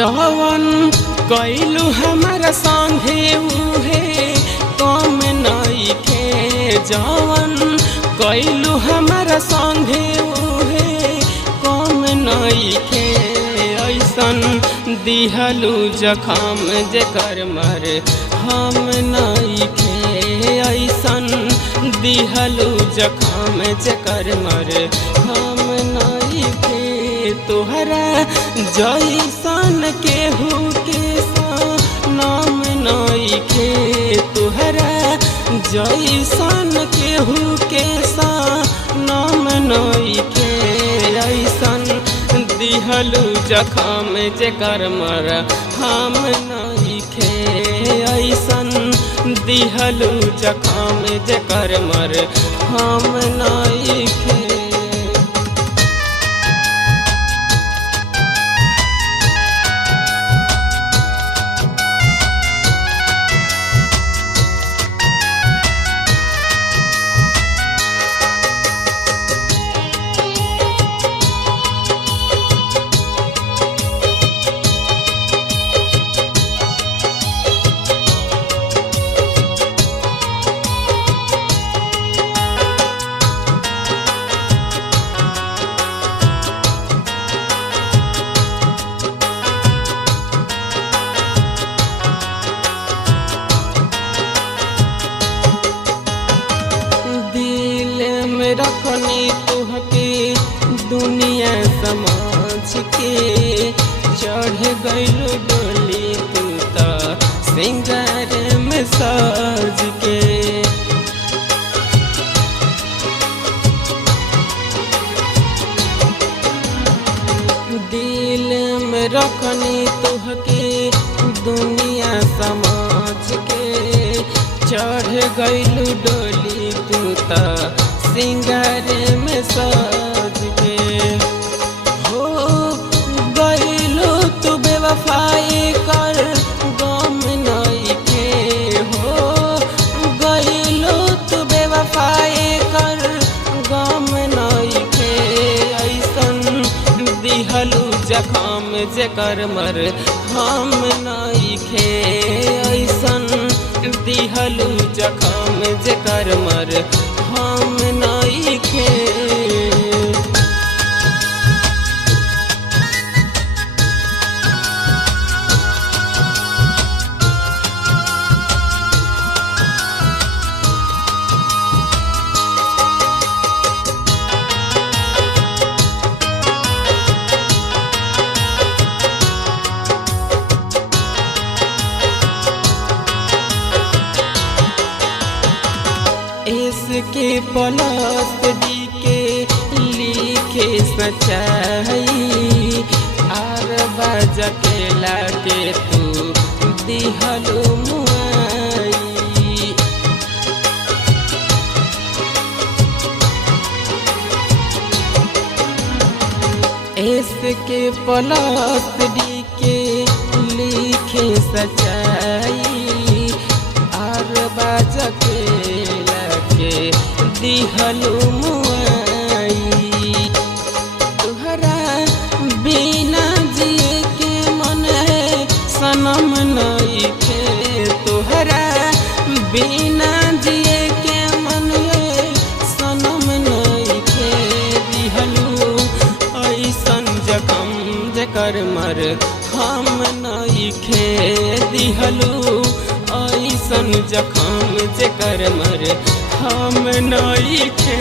जवन कैलू हमारा संगे उहे कम नइखे। जवन कैलू हमारा संगे उहे कम नइखे। ऐसन दिहलू जखम जेकर मर हम नइखे। ऐसन दिहलू जखम जेकर मर हम नइखे। तोहरा जैसन केहू के नाम नइखे। तोहरा जैसन केहू के नाम नइखे। ऐसन दिहलू जखम जेकर मर हम नइखे। ऐसन दिहलू जखम जेकर मर हम नइखे। रखनी तुहके दुनिया समाज के। चढ़ गइल डोली तू त सिंगार में सज के। दिल में रखनी तुहके दुनिया समाज के। चढ़ गइल डोली तू त सिंगार में सज के। हो गइलो तू बेवफाई कर गम नइखे। हो गइलो तू बेवफाई कर गम नइखे। ऐसन दिहलू जखम जेकर मर हम नइखे। ऐसन दिहलू जखम जेकर मर हम नइखे। इसके पलस दी के लिखे सच्चाई। आर बाजा के लागे तू दिहलू मुआई। इसके पलस दी के लिखे सच्चाई। आर बाजा के दिहलू मुआई। तुहरा बिना जिए के मन है सनम नइखे। तुहरा बिना जिए के मन है सनम नइखे। दिहलू ऐसन जखम जेकर मर हम नइखे। दिहलू ऐसन जखम जेकर मर हम नइखे।